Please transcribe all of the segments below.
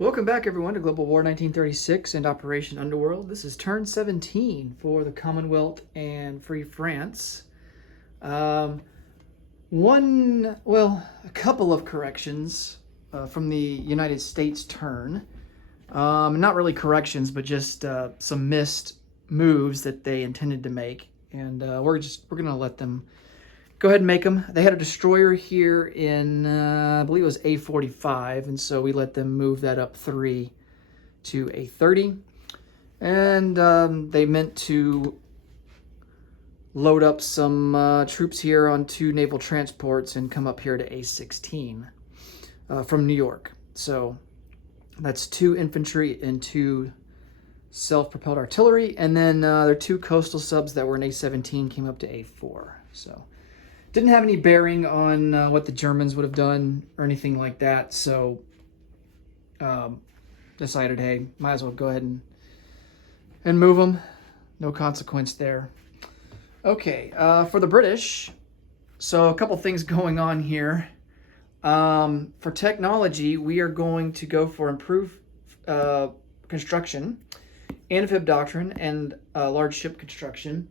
Welcome back, everyone, to Global War 1936 and Operation Underworld. This is turn 17 for the Commonwealth and Free France. A couple of corrections from the United States turn. Not really corrections, but just some missed moves that they intended to make. And we're going to let them go ahead and make them. They had a destroyer here in, I believe it was A45, and so we let them move that up 3 to A30. And they meant to load up some troops here on 2 naval transports and come up here to A16 from New York. So that's 2 infantry and 2 self-propelled artillery. And then their 2 coastal subs that were in A17 came up to A4. So didn't have any bearing on what the Germans would have done or anything like that, so decided, hey, might as well go ahead and move them. No consequence there. Okay, for the British, so a couple things going on here. For technology, we are going to go for improved construction, amphib doctrine, and large ship construction.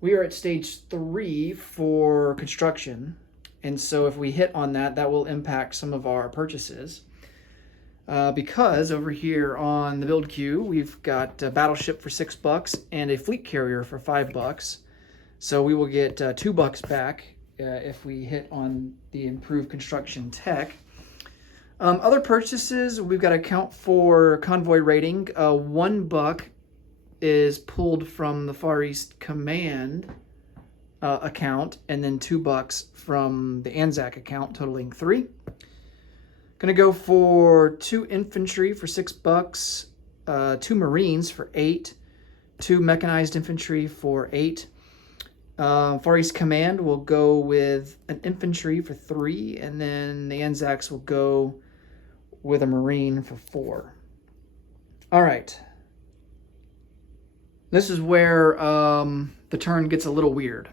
We are at stage 3 for construction, and so if we hit on that, that will impact some of our purchases. Because over here on the build queue, we've got a battleship for $6 and a fleet carrier for $5. So we will get $2 back if we hit on the improved construction tech. Other purchases, we've got to account for convoy rating. $1 is pulled from the Far East Command account, and then $2 from the Anzac account, totaling 3. Gonna go for 2 infantry for $6, 2 Marines for 8, 2 mechanized infantry for 8. Far East Command will go with an infantry for 3, and then the Anzacs will go with a Marine for 4. All right. This is where the turn gets a little weird.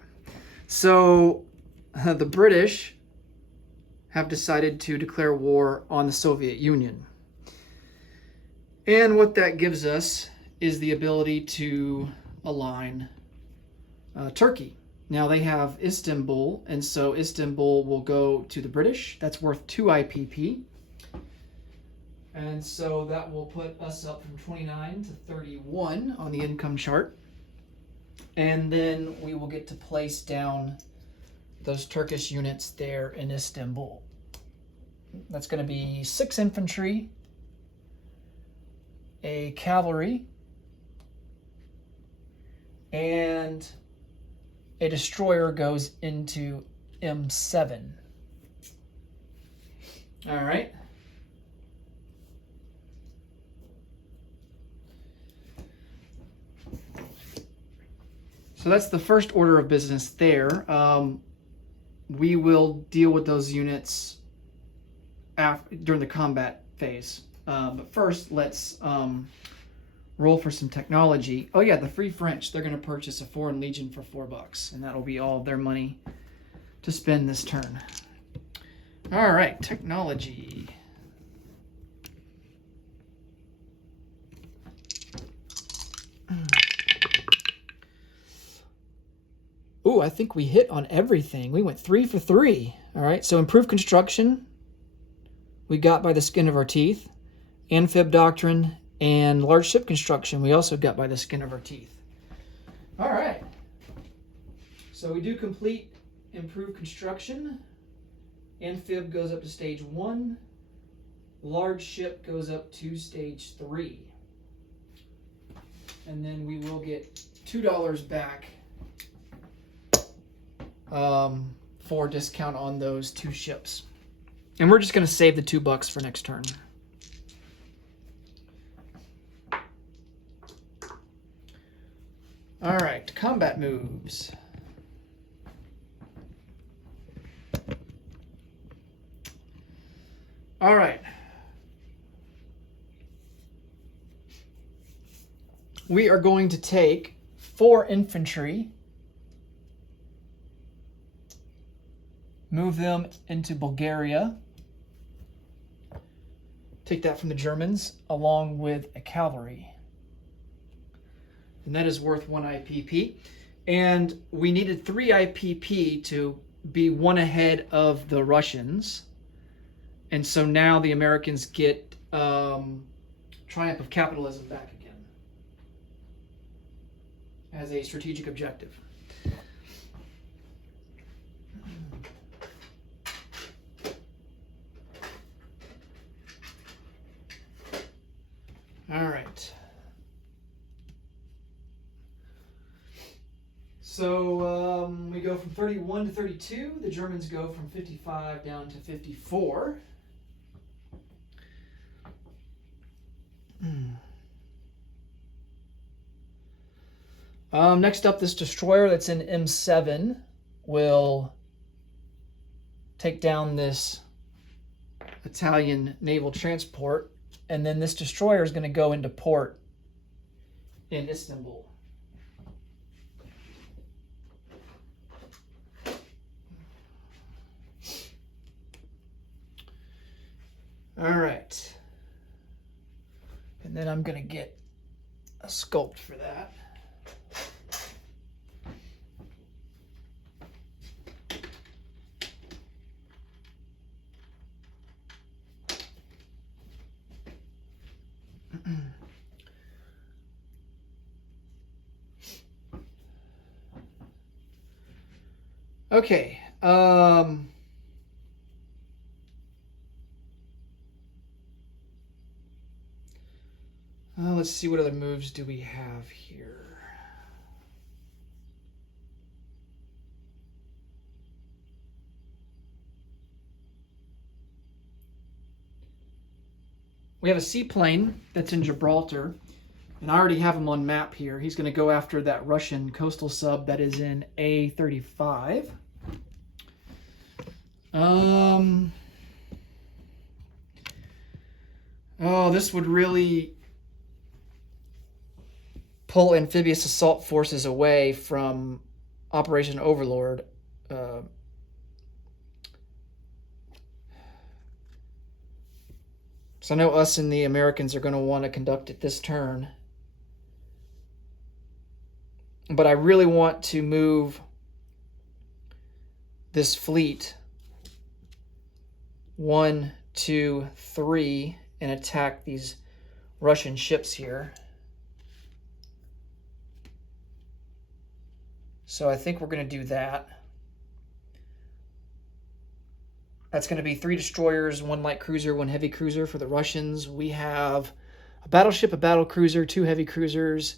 So the British have decided to declare war on the Soviet Union. And what that gives us is the ability to align Turkey. Now they have Istanbul, and so Istanbul will go to the British. That's worth 2 IPP. And so that will put us up from 29 to 31 on the income chart. And then we will get to place down those Turkish units there in Istanbul. That's going to be 6 infantry, a cavalry, and a destroyer goes into M7. All right. So that's the first order of business there. We will deal with those units during the combat phase. But first, let's roll for some technology. Oh yeah, the Free French, they're going to purchase a Foreign Legion for $4, and that'll be all of their money to spend this turn. All right, technology. Ooh, I think we hit on everything. We went 3 for 3. All right, so improved construction, we got by the skin of our teeth. Amphib doctrine and large ship construction, we also got by the skin of our teeth. All right, so we do complete improved construction. Amphib goes up to stage 1. Large ship goes up to stage 3. And then we will get $2 back for discount on those 2 ships. And we're just going to save the $2 for next turn. All right, combat moves. All right. We are going to take 4 infantry, move them into Bulgaria, Take that from the Germans along with a cavalry. And that is worth 1 IPP. And we needed 3 IPP to be 1 ahead of the Russians. And so now the Americans get triumph of capitalism back again as a strategic objective. All right. So we go from 31 to 32. The Germans go from 55 down to 54. Next up, this destroyer that's in M7 will take down this Italian naval transport, and then this destroyer is going to go into port in Istanbul. All right. And then I'm going to get a sculpt for that. Okay. Let's see, what other moves do we have here? We have a seaplane that's in Gibraltar, and I already have him on map here. He's going to go after that Russian coastal sub that is in A35. Oh, this would really pull amphibious assault forces away from Operation Overlord. So I know us and the Americans are going to want to conduct it this turn. But I really want to move this fleet 1, 2, 3 and attack these Russian ships here. So I think we're going to do that. That's going to be 3 destroyers, 1 light cruiser, 1 heavy cruiser for the Russians. We have a battleship, a battle cruiser, 2 heavy cruisers,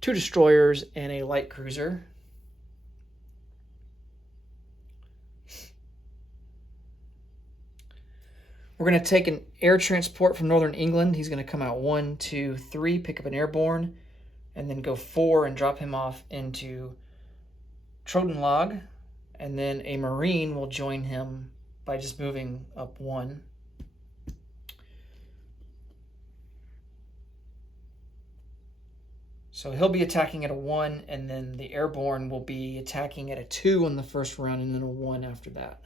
2 destroyers, and a light cruiser. We're going to take an air transport from northern England. He's going to come out 1, 2, 3, pick up an airborne, and then go 4 and drop him off into Trodenlag. And then a Marine will join him by just moving up 1. So he'll be attacking at a 1, and then the airborne will be attacking at a 2 on the first round, and then a 1 after that.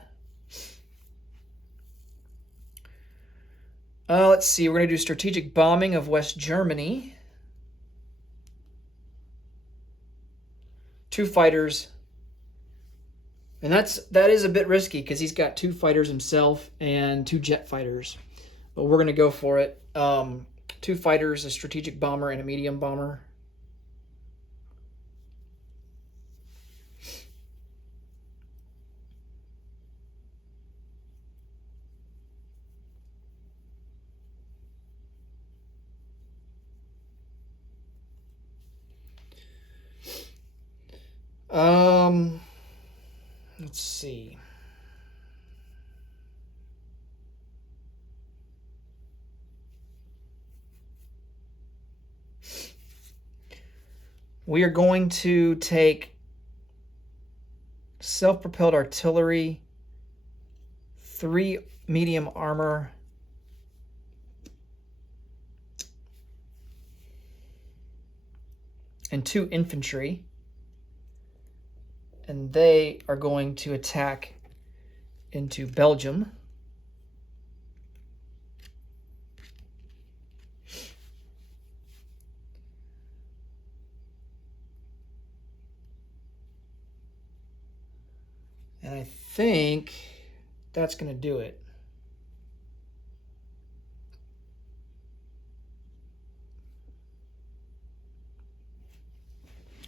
Let's see, we're going to do strategic bombing of West Germany. 2 fighters. And that is a bit risky because he's got 2 fighters himself and 2 jet fighters. But we're going to go for it. 2 fighters, a strategic bomber, and a medium bomber. Let's see. We are going to take self-propelled artillery, 3 medium armor, and 2 infantry. And they are going to attack into Belgium. And I think that's going to do it.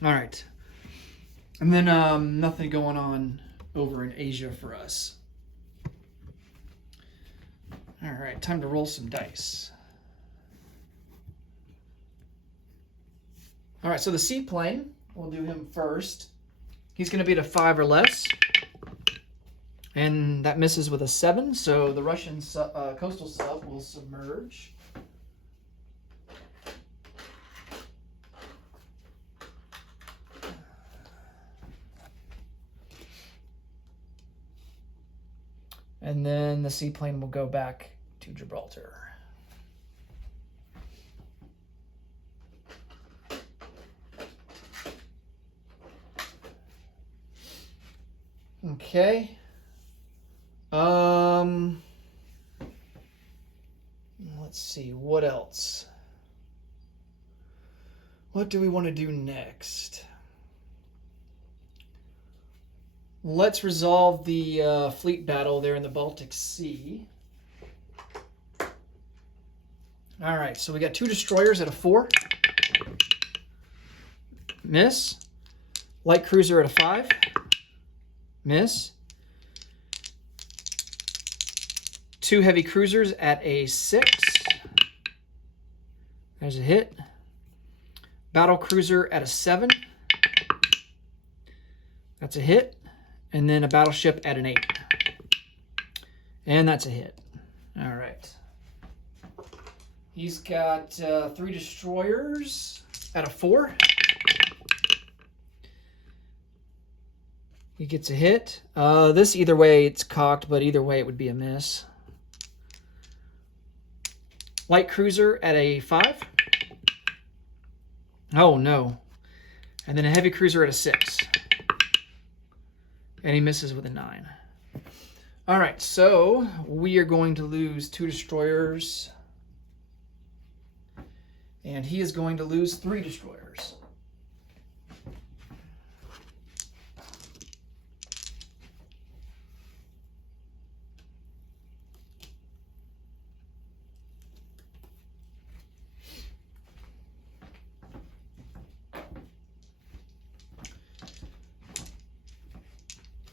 All right. And then nothing going on over in Asia for us. All right, time to roll some dice. All right, so the seaplane, we'll do him first. He's going to be at a 5 or less. And that misses with a 7, so the Russian coastal sub will submerge. And then the seaplane will go back to Gibraltar. Okay. Let's see, what else? What do we want to do next? Let's resolve the fleet battle there in the Baltic Sea. All right, so we got 2 destroyers at a 4. Miss. Light cruiser at a 5. Miss. 2 heavy cruisers at a 6. There's a hit. Battle cruiser at a 7. That's a hit. And then a battleship at an 8. And that's a hit. All right. He's got 3 destroyers at a 4. He gets a hit. This, either way, it's cocked, but either way, it would be a miss. Light cruiser at a 5. Oh, no. And then a heavy cruiser at a 6. And he misses with a 9. All right, so we are going to lose 2 destroyers. And he is going to lose 3 destroyers.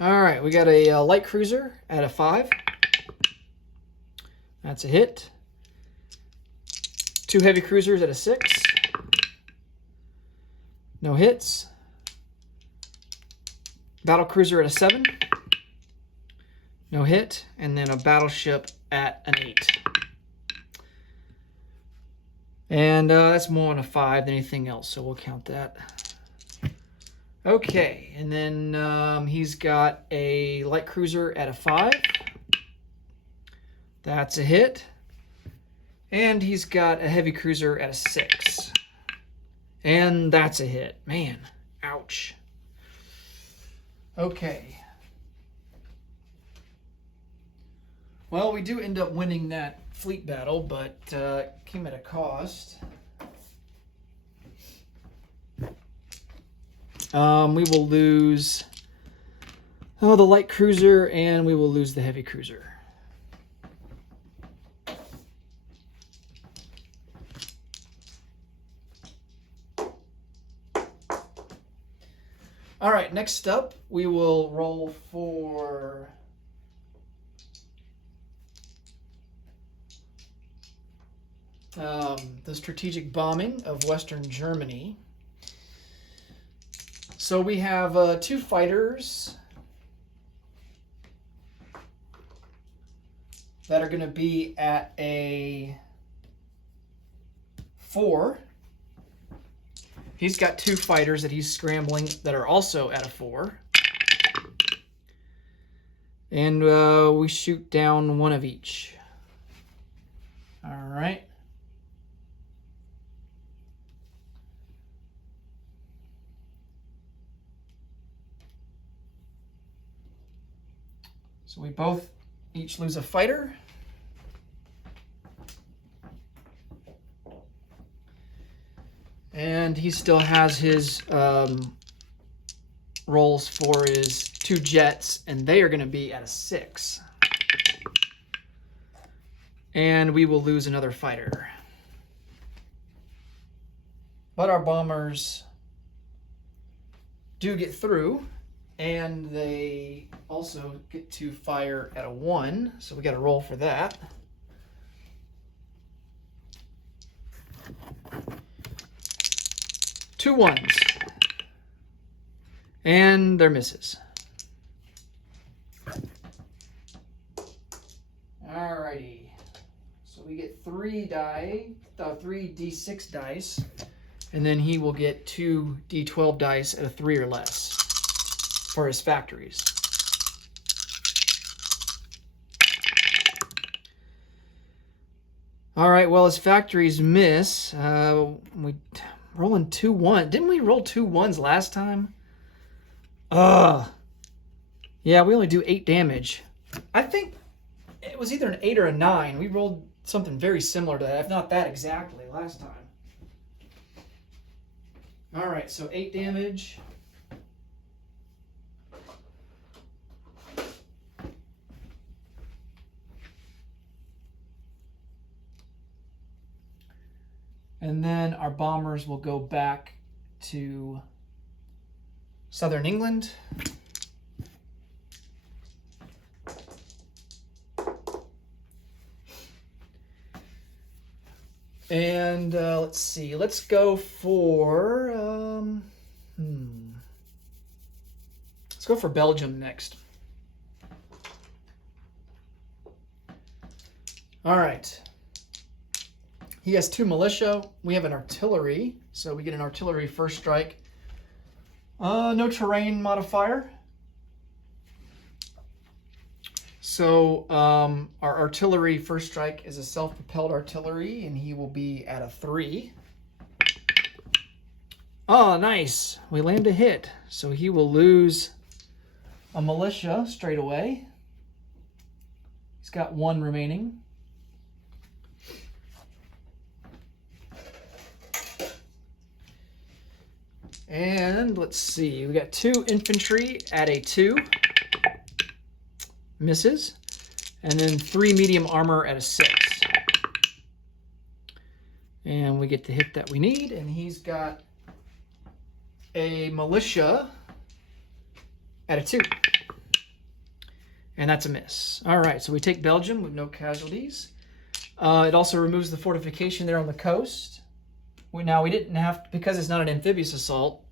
All right, we got a light cruiser at a 5. That's a hit. 2 heavy cruisers at a 6. No hits. Battle cruiser at a 7. No hit. And then a battleship at an 8. And that's more on a 5 than anything else, so we'll count that. Okay, and then he's got a light cruiser at a 5. That's a hit. And he's got a heavy cruiser at a 6. And that's a hit. Man, ouch. Okay. Well, we do end up winning that fleet battle, but came at a cost. We will lose the light cruiser, and we will lose the heavy cruiser. All right, next up, we will roll for the strategic bombing of Western Germany. So we have 2 fighters that are going to be at a 4. He's got 2 fighters that he's scrambling that are also at a 4. And we shoot down 1 of each. All right. So we both each lose a fighter. And he still has his rolls for his 2 jets, and they are going to be at a 6. And we will lose another fighter. But our bombers do get through, and they also get to fire at a 1, so we got to roll for that. Two 1s. And they're misses. Alrighty. So we get 3 D6 dice, and then he will get 2 D12 dice at a 3 or less for his factories. Alright, well, his factories miss. We rolling 2 1. Didn't we roll 2 1s last time? Yeah, we only do 8 damage. I think it was either an 8 or a 9. We rolled something very similar to that, if not that exactly, last time. All right, so 8 damage. And then our bombers will go back to southern England. And let's see. Let's go for let's go for Belgium next. All right. He has 2 militia. We have an artillery, so we get an artillery first strike. No terrain modifier. So our artillery first strike is a self-propelled artillery, and he will be at a 3. Oh, nice. We land a hit. So he will lose a militia straight away. He's got 1 remaining. And let's see. We got 2 infantry at a 2. Misses. And then 3 medium armor at a 6. And we get the hit that we need. And he's got a militia at a 2. And that's a miss. All right, so we take Belgium with no casualties. It also removes the fortification there on the coast. Now, we didn't have, because it's not an amphibious assault,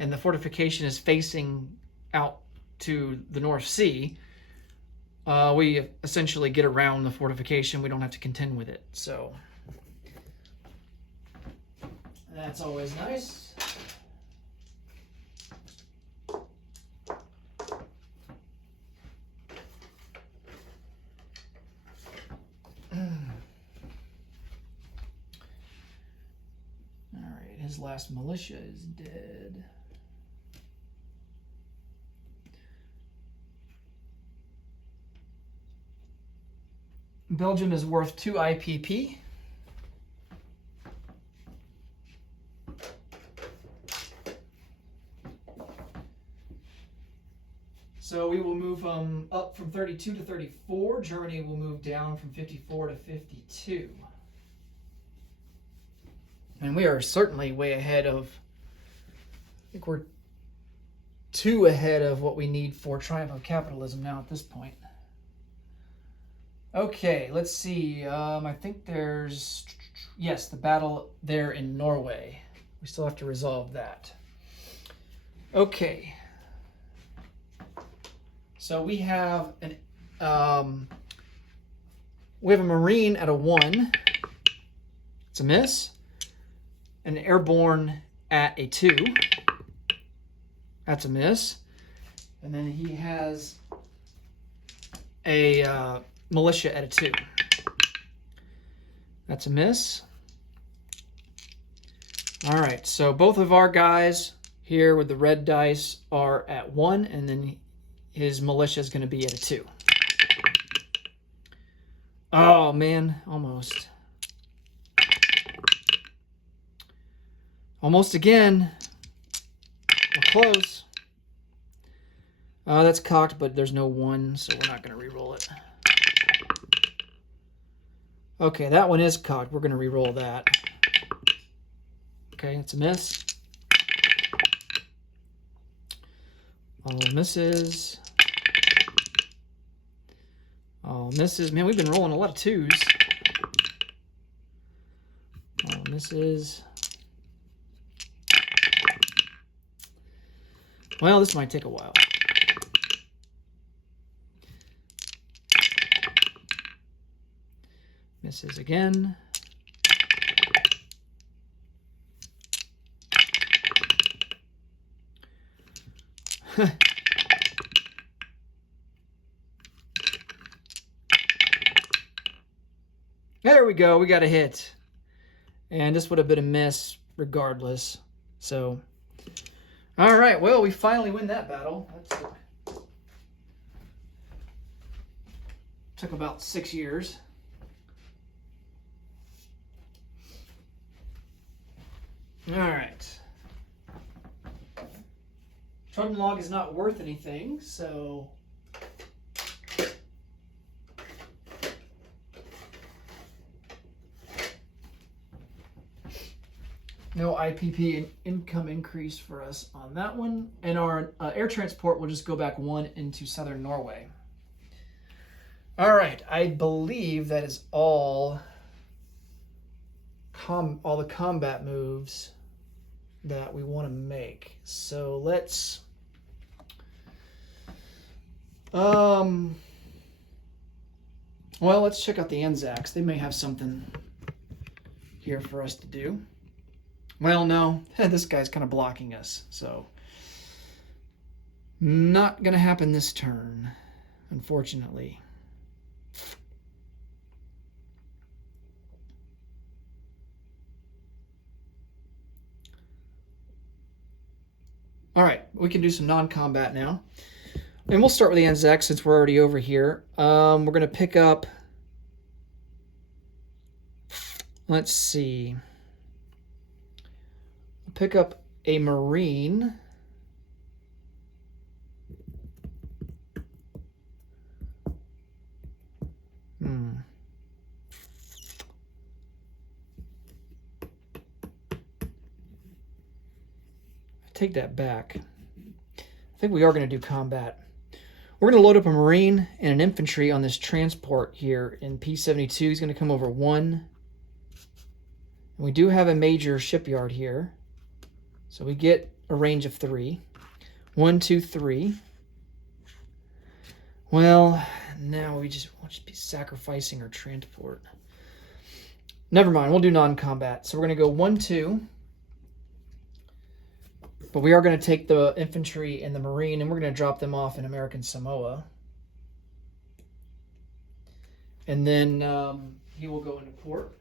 and the fortification is facing out to the North Sea, we essentially get around the fortification. We don't have to contend with it. So that's always nice. His last militia is dead. Belgium is worth 2 IPP. So we will move up from 32 to 34. Germany will move down from 54 to 52. And we are certainly way ahead of, I think we're 2 ahead of what we need for Triumph of Capitalism now at this point. Okay, let's see. I think there's, yes, the battle there in Norway. We still have to resolve that. Okay. So we have a Marine at a 1. It's a miss. An airborne at a 2. That's a miss. And then he has a militia at a 2. That's a miss. All right, so both of our guys here with the red dice are at 1, and then his militia is going to be at a 2. Oh, man, almost. Almost again. We're close. That's cocked, but there's no 1, so we're not going to re-roll it. Okay, that one is cocked. We're going to re-roll that. Okay, it's a miss. All misses. All misses. Man, we've been rolling a lot of 2s. All misses. Well, this might take a while. Misses again. There we go. We got a hit. And this would have been a miss regardless. So, all right. Well, we finally win that battle. Took about 6 years. All right. Totem log is not worth anything, so no IPP income increase for us on that one. And our air transport will just go back 1 into southern Norway. All right, I believe that is all the combat moves that we want to make. So let's well, let's check out the Anzacs. They may have something here for us to do. Well, no, this guy's kind of blocking us, so not gonna happen this turn, unfortunately. All right, we can do some non-combat now. And we'll start with the Anzac since we're already over here. We're going to pick up, let's see, pick up a Marine. Take that back. I think we are going to do combat. We're going to load up a Marine and an infantry on this transport here in P-72. He's going to come over 1. And we do have a major shipyard here. So we get a range of 3. 1, 2, 3. Well, now we'll just be sacrificing our transport. Never mind, we'll do non-combat. So we're going to go 1, 2. But we are going to take the infantry and the Marine, and we're going to drop them off in American Samoa. And then he will go into port.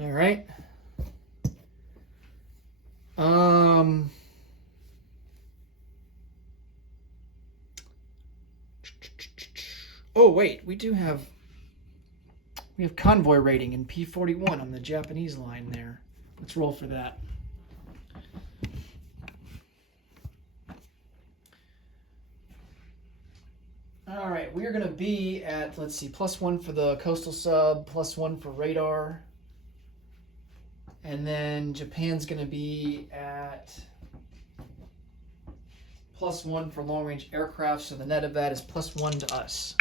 All right. Oh, wait, we have convoy rating in P-41 on the Japanese line there. Let's roll for that. All right, we are going to be at, let's see, +1 for the coastal sub, +1 for radar. And then Japan's going to be at +1 for long-range aircraft, so the net of that is +1 to us.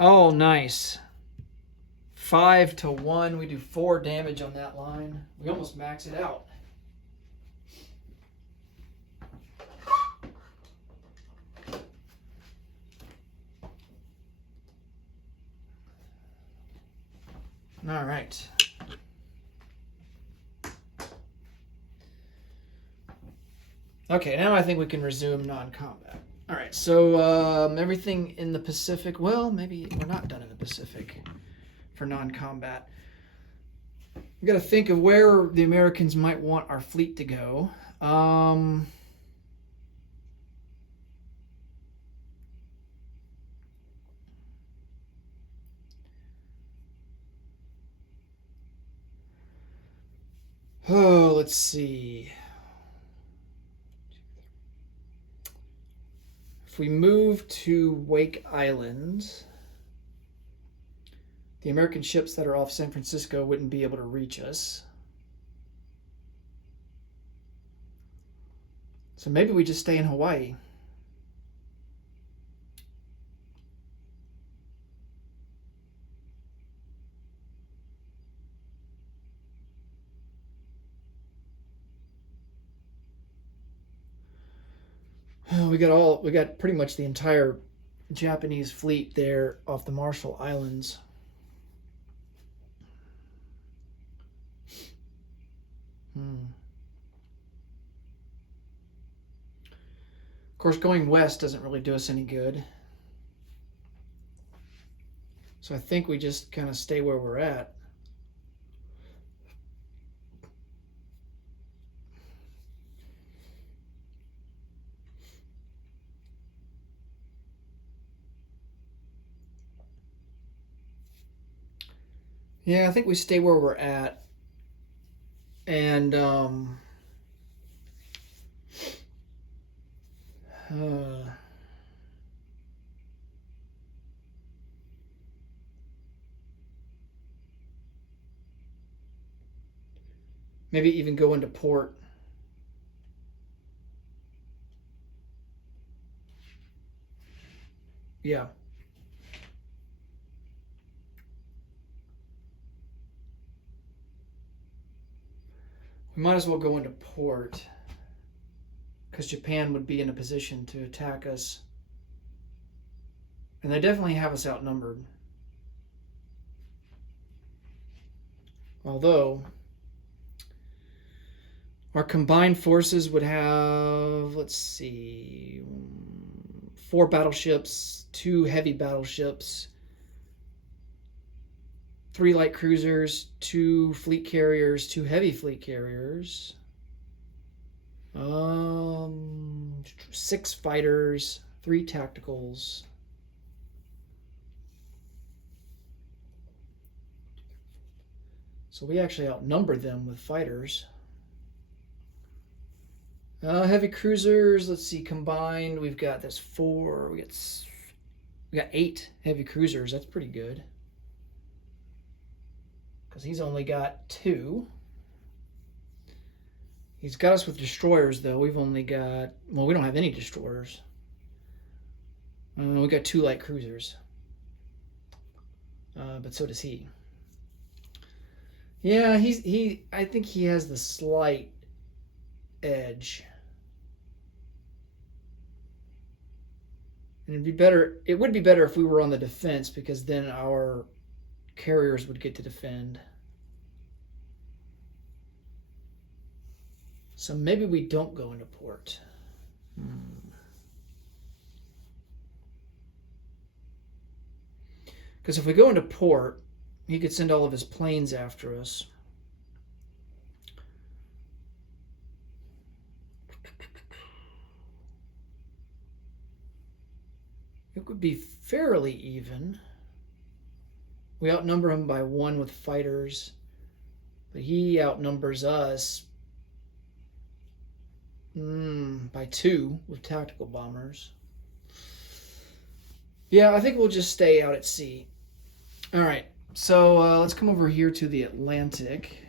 Oh, nice. 5 to 1. We do 4 damage on that line. We almost max it out. All right. Okay, now I think we can resume non-combat. All right, so everything in the Pacific. Well, maybe we're not done in the Pacific for non-combat. We got to think of where the Americans might want our fleet to go. Oh, let's see. If we move to Wake Island, the American ships that are off San Francisco wouldn't be able to reach us. So maybe we just stay in Hawaii. We got pretty much the entire Japanese fleet there off the Marshall Islands. Of course, going west doesn't really do us any good. So I think we just kind of stay where we're at. Yeah, I think we stay where we're at. And maybe even go into port. Yeah. We might as well go into port, because Japan would be in a position to attack us. And they definitely have us outnumbered. Although our combined forces would have, let's see, 4 battleships, 2 heavy battleships, 3 light cruisers, 2 fleet carriers, 2 heavy fleet carriers, 6 fighters, 3 tacticals. So we actually outnumber them with fighters. Heavy cruisers, let's see, combined, we've got this 4, we got 8 heavy cruisers. That's pretty good. Because he's only got 2. He's got us with destroyers, though. We've only got, well, we don't have any destroyers. We got 2 light cruisers. But so does he. Yeah, I think he has the slight edge. And it would be better if we were on the defense, because then our carriers would get to defend. So maybe we don't go into port. Because if we go into port, he could send all of his planes after us. It would be fairly even. We outnumber him by 1 with fighters, but he outnumbers us by 2 with tactical bombers. Yeah, I think we'll just stay out at sea. All right, so let's come over here to the Atlantic.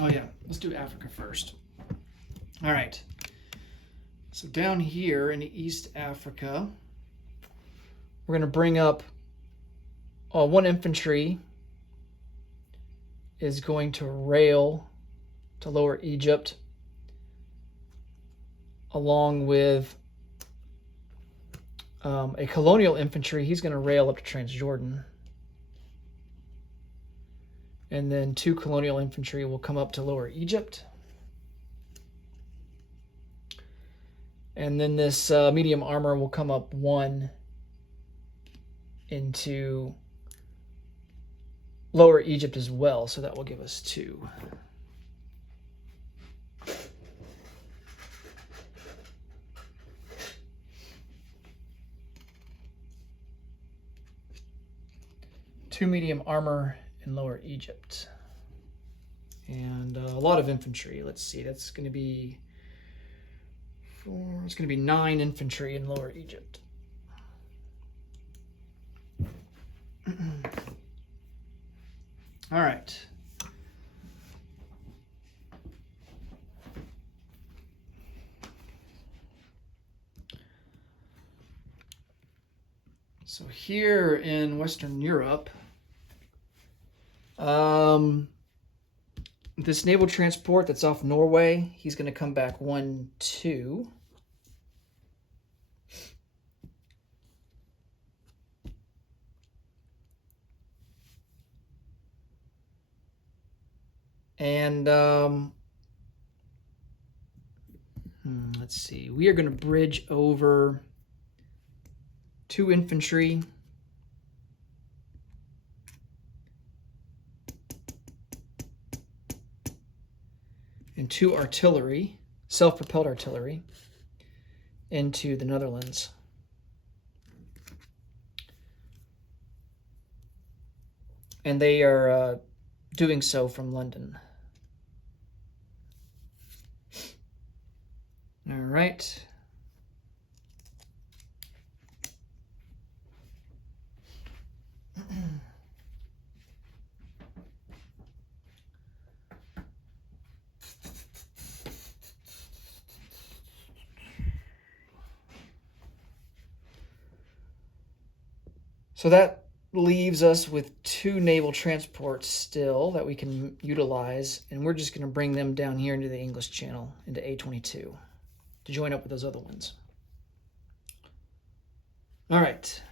Oh yeah, let's do Africa first. All right. So down here in East Africa, we're going to bring up 1 infantry is going to rail to Lower Egypt, along with a colonial infantry. He's going to rail up to Transjordan. And then 2 colonial infantry will come up to Lower Egypt. And then this medium armor will come up 1 into Lower Egypt as well. So that will give us 2. Two medium armor in Lower Egypt. and a lot of infantry. Let's see, that's going to be it's going to be 9 infantry in Lower Egypt. All right. So here in Western Europe, this naval transport that's off Norway, he's going to come back 1, 2. And let's see, we are going to bridge over 2 infantry and 2 artillery, self-propelled artillery, into the Netherlands. And they are doing so from London. All right. So that leaves us with 2 naval transports still that we can utilize, and we're just going to bring them down here into the English Channel, into A22, to join up with those other ones. All right.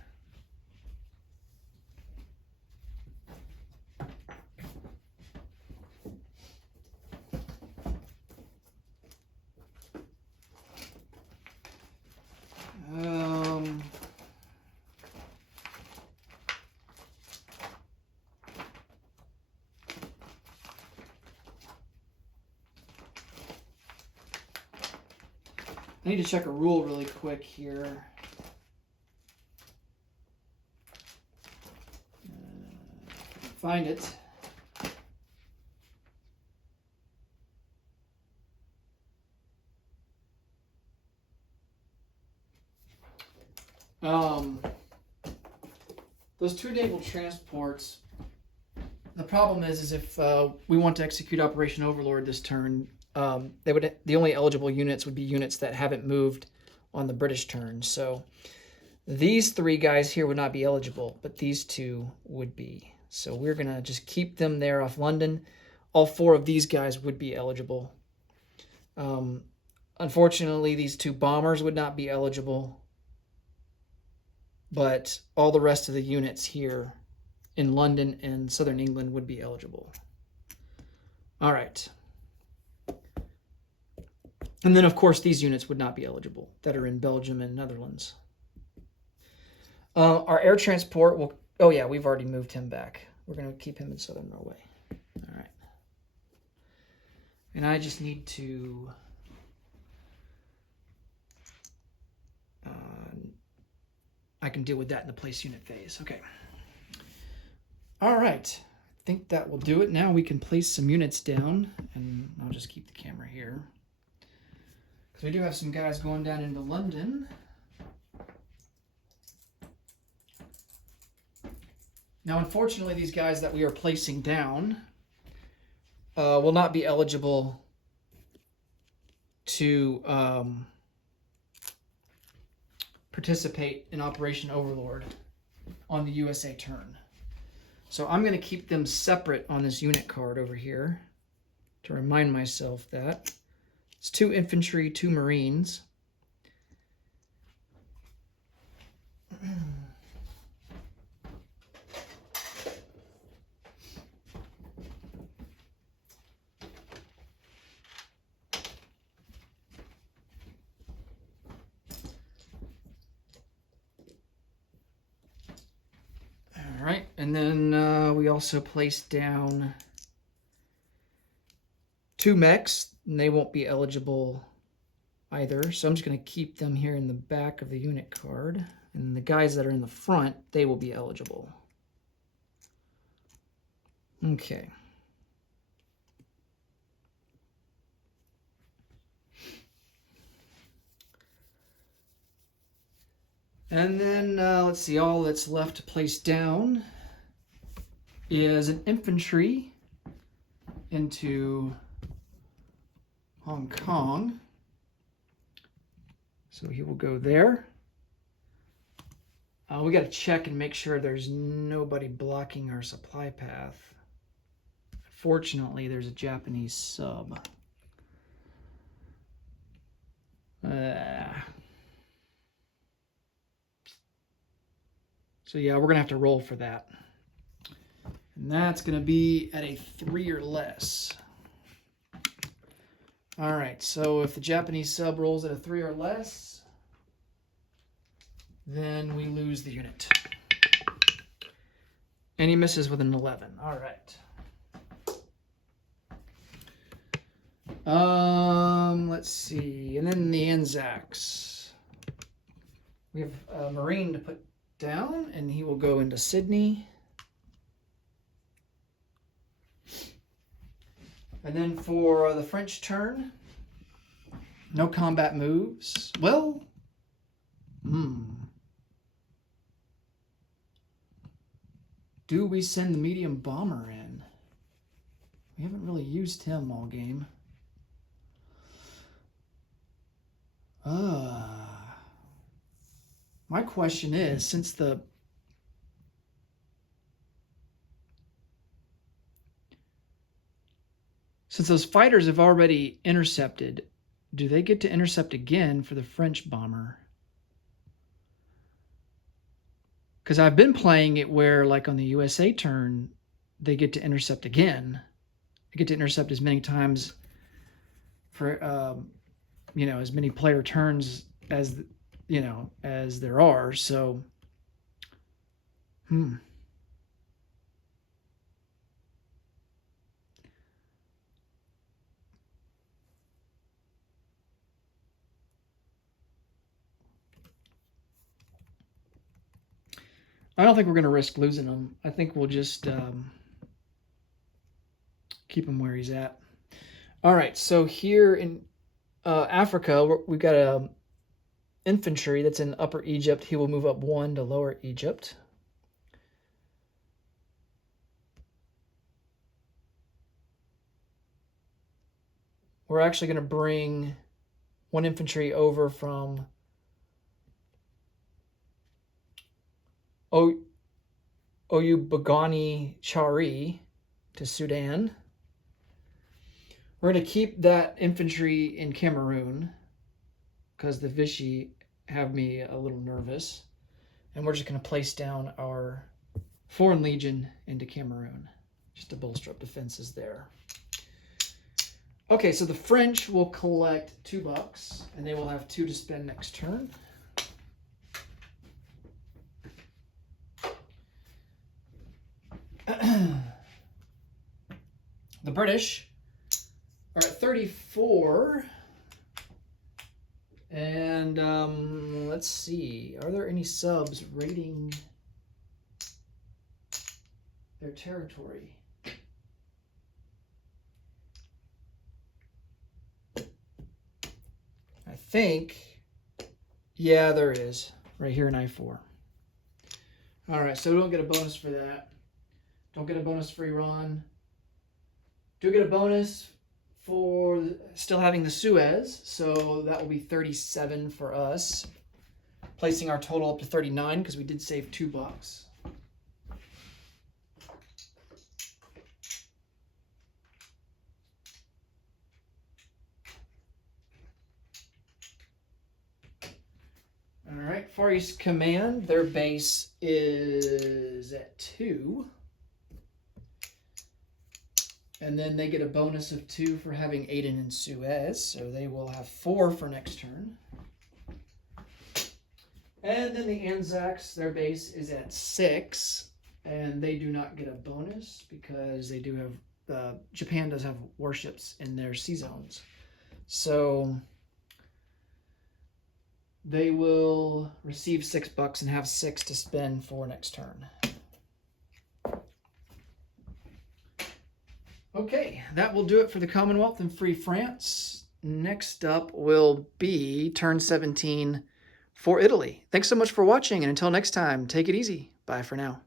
I need to check a rule really quick here. Find it. Those 2 naval transports, the problem is if we want to execute Operation Overlord this turn, the only eligible units would be units that haven't moved on the British turn. So these 3 guys here would not be eligible, but these 2 would be. So we're going to just keep them there off London. All 4 of these guys would be eligible. Unfortunately, these 2 bombers would not be eligible, but all the rest of the units here in London and southern England would be eligible. All right. And then, of course, these units would not be eligible that are in Belgium and Netherlands. Our air transport will... Oh, yeah, we've already moved him back. We're going to keep him in southern Norway. All right. And I just need to... I can deal with that in the place unit phase. Okay. All right. I think that will do it. Now we can place some units down, and I'll just keep the camera here. Because we do have some guys going down into London. Now, unfortunately, these guys that we are placing down will not be eligible to participate in Operation Overlord on the USA turn. So I'm going to keep them separate on this unit card over here to remind myself that. It's 2 infantry, 2 Marines. Right, and then we also placed down 2 mechs, and they won't be eligible either. So I'm just going to keep them here in the back of the unit card. And the guys that are in the front, they will be eligible. Okay. And then, let's see, all that's left to place down is an infantry into Hong Kong. So he will go there. We got to check and make sure there's nobody blocking our supply path. Fortunately, there's a Japanese sub. So yeah, we're going to have to roll for that. And that's going to be at a 3 or less. All right, so if the Japanese sub rolls at a 3 or less, then we lose the unit. And he misses with an 11. All right. Let's see. And then the Anzacs. We have a Marine to put down, and he will go into Sydney. And then for the French turn, no combat moves. Well, do we send the medium bomber in? We haven't really used him all game. My question is, since those fighters have already intercepted, do they get to intercept again for the French bomber? Because I've been playing it where, like on the USA turn, they get to intercept again. They get to intercept as many times for, as many player turns as, as there are. So, I don't think we're going to risk losing him. I think we'll just keep him where he's at. All right, so here in Africa, we've got a infantry that's in Upper Egypt. He will move up 1 to Lower Egypt. We're actually going to bring 1 infantry over from Oyubagani Chari to Sudan. We're going to keep that infantry in Cameroon because the Vichy have me a little nervous. And we're just going to place down our Foreign Legion into Cameroon just to bolster up defenses there. Okay, so the French will collect $2, and they will have 2 to spend next turn. The British are at 34. And let's see, are there any subs raiding their territory? I think, yeah, there is, right here in I-4. All right, so we don't get a bonus for that. Don't get a bonus for Iran. Do get a bonus for still having the Suez, so that will be 37 for us, placing our total up to 39 because we did save $2. All right, Far East Command, their base is at 2. And then they get a bonus of 2 for having Aden and Suez, so they will have 4 for next turn. And then the Anzacs, their base is at 6, and they do not get a bonus because they do have, Japan does have warships in their sea zones. So they will receive $6 and have 6 to spend for next turn. Okay, that will do it for the Commonwealth and Free France. Next up will be turn 17 for Italy. Thanks so much for watching, and until next time, take it easy. Bye for now.